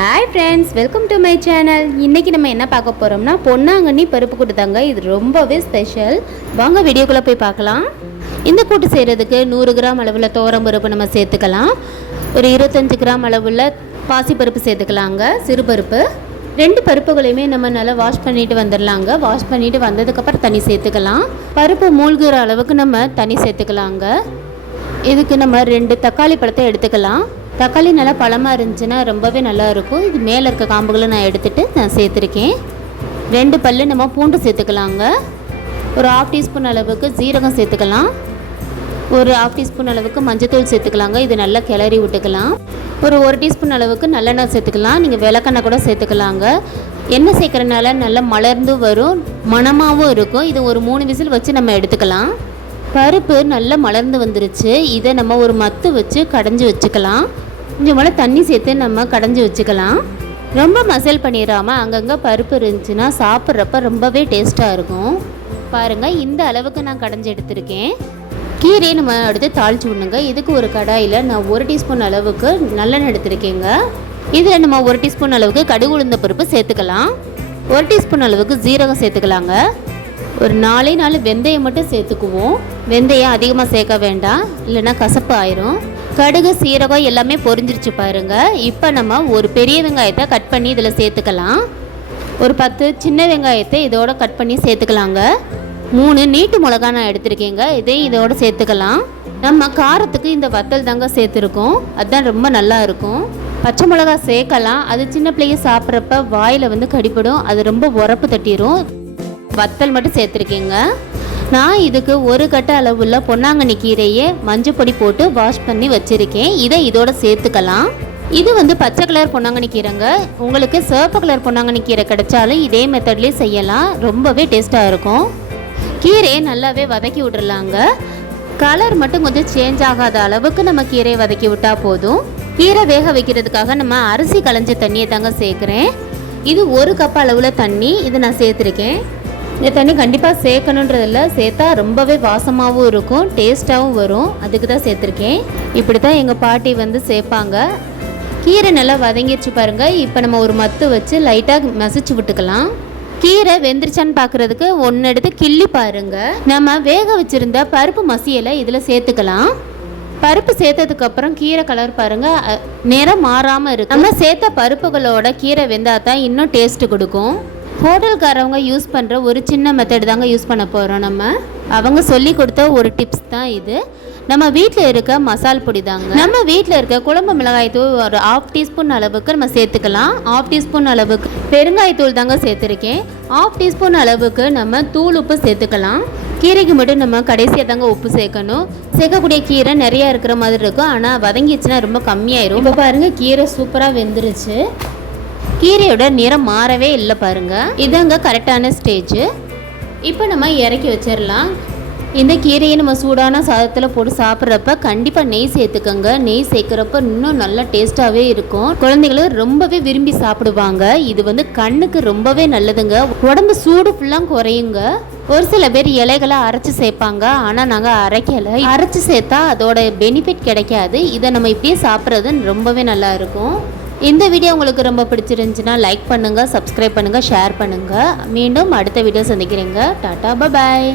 Hi friends, welcome to my channel. இன்றைக்கி நம்ம என்ன பார்க்க போகிறோம்னா பொன்னாங்கண்ணி பருப்பு கூட்டு தாங்க. இது ரொம்பவே ஸ்பெஷல். வாங்க வீடியோக்குள்ளே போய் பார்க்கலாம். இந்த கூட்டு செய்கிறதுக்கு 100 கிராம் அளவில் துவரம் பருப்பு நம்ம சேர்த்துக்கலாம். ஒரு 25 கிராம் அளவில் பாசிப்பருப்பு சேர்த்துக்கலாங்க, சிறுபருப்பு. 2 பருப்புகளையுமே நம்ம நல்லா வாஷ் பண்ணிட்டு வந்துடலாங்க. வாஷ் பண்ணிட்டு வந்ததுக்கப்புறம் தண்ணி சேர்த்துக்கலாம். பருப்பு மூழ்கிற அளவுக்கு நம்ம தண்ணி சேர்த்துக்கலாங்க. இதுக்கு நம்ம 2 தக்காளி பழத்தை எடுத்துக்கலாம். தக்காளி நல்லா பழமாக இருந்துச்சுன்னா ரொம்பவே நல்லாயிருக்கும். இது மேலே இருக்க காம்புகளை நான் எடுத்துகிட்டு நான் சேர்த்துருக்கேன். 2 பல்லு நம்ம பூண்டு சேர்த்துக்கலாங்க. ஒரு 1/2 டீஸ்பூன் அளவுக்கு ஜீரகம் சேர்த்துக்கலாம். ஒரு 1/2 டீஸ்பூன் அளவுக்கு மஞ்சத்தூள் சேர்த்துக்கலாங்க. இது நல்லா கிளறி விட்டுக்கலாம். ஒரு 1 டீஸ்பூன் அளவுக்கு நல்லெண்ணெய் சேர்த்துக்கலாம். நீங்கள் விளக்கெண்ணெய் கூட சேர்த்துக்கலாங்க. எண்ணெய் சேர்க்குறதுனால நல்லா மலர்ந்து வரும், மணமாகவும் இருக்கும். இது ஒரு 3 விசில் வச்சு நம்ம எடுத்துக்கலாம். பருப்பு நல்லா மலர்ந்து வந்துருச்சு. இதை நம்ம ஒரு மத்து வச்சு கடைஞ்சி வச்சுக்கலாம். கொஞ்சம் போல் தண்ணி சேர்த்து நம்ம கடைஞ்சி வச்சுக்கலாம். ரொம்ப மசால் பண்ணிடாமல் அங்கங்கே பருப்பு இருந்துச்சுன்னா சாப்பிட்றப்ப ரொம்பவே டேஸ்ட்டாக இருக்கும். பாருங்கள், இந்த அளவுக்கு நான் கடைஞ்சி எடுத்திருக்கேன். கீரையை நம்ம அடுத்து தாளித்து விடணுங்க. இதுக்கு ஒரு கடாயில் நான் 1 டீஸ்பூன் அளவுக்கு நல்லெண்ணெய் எடுத்திருக்கேங்க. இதில் நம்ம 1 டீஸ்பூன் அளவுக்கு கடுகு உளுந்த பருப்பு சேர்த்துக்கலாம். 1 டீஸ்பூன் அளவுக்கு ஜீரகம் சேர்த்துக்கலாங்க. ஒரு 4 வெந்தயம் மட்டும் சேர்த்துக்குவோம். வெந்தயம் அதிகமாக சேர்க்க வேண்டாம், இல்லைன்னா கசப்பு ஆயிரும். கடுகு சீரகம் எல்லாமே பொரிஞ்சிருச்சு பாருங்கள். இப்போ நம்ம ஒரு பெரிய வெங்காயத்தை கட் பண்ணி இதில் சேர்த்துக்கலாம். ஒரு 10 சின்ன வெங்காயத்தை இதோட கட் பண்ணி சேர்த்துக்கலாங்க. 3 நீட்டு மிளகா நான் எடுத்திருக்கேங்க. இதையும் இதோட சேர்த்துக்கலாம். நம்ம காரத்துக்கு இந்த வத்தல் தாங்க சேர்த்துருக்கோம், அதுதான் ரொம்ப நல்லா இருக்கும். பச்சை மிளகா சேர்க்கலாம். அது சின்ன பிள்ளைங்க சாப்பிட்றப்ப வாயில் கடிப்படும், அது ரொம்ப உரப்பு தட்டிடும். வத்தல் மட்டும் சேர்த்துருக்கேங்க. நான் இதுக்கு 1 கட்டு அளவுள்ள பொன்னாங்கண்ணி கீரையை மஞ்சள் பொடி போட்டு வாஷ் பண்ணி வச்சுருக்கேன். இதை இதோட சேர்த்துக்கலாம். இது பச்சை கலர் பொன்னாங்கண்ணி கீரைங்க. உங்களுக்கு சிவப்பு கலர் பொன்னாங்கண்ணி கீரை கிடைச்சாலும் இதே மெத்தட்லேயே செய்யலாம், ரொம்பவே டேஸ்ட்டாக இருக்கும். கீரையை நல்லாவே வதக்கி விட்டுறலாங்க. கலர் மட்டும் கொஞ்சம் சேஞ்ச் ஆகாத அளவுக்கு நம்ம கீரையை வதக்கி விட்டால் போதும். கீரை வேக வைக்கிறதுக்காக நம்ம அரிசி களைஞ்ச தண்ணியை தாங்க சேர்க்குறேன். இது 1 கப் அளவில் தண்ணி இதை நான் சேர்த்துருக்கேன். இந்த தண்ணி கண்டிப்பாக சேர்க்கணுன்றதில்ல, சேர்த்தா ரொம்பவே வாசமாகவும் இருக்கும், டேஸ்ட்டாகவும் வரும், அதுக்கு தான் சேர்த்துருக்கேன். இப்படி தான் எங்கள் பாட்டி சேர்ப்பாங்க. கீரை நல்லா வதங்கிடுச்சு பாருங்கள். இப்போ நம்ம ஒரு மத்து வச்சு லைட்டாக மசிச்சு விட்டுக்கலாம். கீரை வெந்துருச்சான்னு பார்க்குறதுக்கு 1 எடுத்து கிள்ளி பாருங்கள். நம்ம வேக வச்சுருந்த பருப்பு மசியலை இதில் சேர்த்துக்கலாம். பருப்பு சேர்த்ததுக்கப்புறம் கீரை கலர் பாருங்கள், நிறம் மாறாமல் இருக்கு. நம்ம சேர்த்த பருப்புகளோட கீரை வெந்தால் தான் இன்னும் டேஸ்ட்டு கொடுக்கும். ஹோட்டல்காரவங்க யூஸ் பண்ணுற ஒரு சின்ன மெத்தட் தாங்க யூஸ் பண்ண போகிறோம். அவங்க சொல்லி கொடுத்த ஒரு டிப்ஸ் தான் இது. நம்ம வீட்டில் இருக்க மசால் பொடி தாங்க. நம்ம வீட்டில் இருக்க குழம்பு மிளகாய்த்தூள் ஒரு 1/2 டீஸ்பூன் அளவுக்கு நம்ம சேர்த்துக்கலாம். 1/2 டீஸ்பூன் அளவுக்கு பெருங்காயத்தூள் தாங்க சேர்த்துருக்கேன். 1/2 டீஸ்பூன் அளவுக்கு நம்ம தூள் உப்பு சேர்த்துக்கலாம். கீரைக்கு மட்டும் நம்ம கடைசியாக தாங்க உப்பு சேர்க்கணும். சேர்க்கக்கூடிய கீரை நிறையா இருக்கிற மாதிரி இருக்கும், ஆனால் வதங்கிடுச்சுன்னா ரொம்ப கம்மியாயிரும். இப்போ பாருங்கள், கீரை சூப்பராக வெந்துருச்சு. கீரையோட நிறம் மாறவே இல்லை பாருங்கள். இதாங்க கரெக்டான ஸ்டேஜ். இப்போ நம்ம இறக்கி வச்சிடலாம். இந்த கீரையை நம்ம சூடான சாதத்தில் போட்டு சாப்பிட்றப்ப கண்டிப்பாக நெய் சேர்த்துக்கோங்க. நெய் சேர்க்குறப்ப இன்னும் நல்லா டேஸ்ட்டாகவே இருக்கும். குழந்தைகளும் ரொம்பவே விரும்பி சாப்பிடுவாங்க. இது கண்ணுக்கு ரொம்பவே நல்லதுங்க. உடம்பு சூடு ஃபுல்லாக குறையுங்க. ஒரு சில பேர் இலைகளை அரைச்சி சேர்ப்பாங்க, ஆனால் நாங்கள் அரைக்கலை. அரைச்சி சேர்த்தா அதோட பெனிஃபிட் கிடைக்காது. இதை நம்ம இப்படியே சாப்பிட்றது ரொம்பவே நல்லா இருக்கும். இந்த வீடியோ உங்களுக்கு ரொம்ப பிடிச்சிருந்துச்சுன்னா லைக் பண்ணுங்கள், சப்ஸ்கிரைப் பண்ணுங்கள், ஷேர் பண்ணுங்கள். மீண்டும் அடுத்த வீடியோ சந்திக்கிறேங்க. டாடா, பாய்.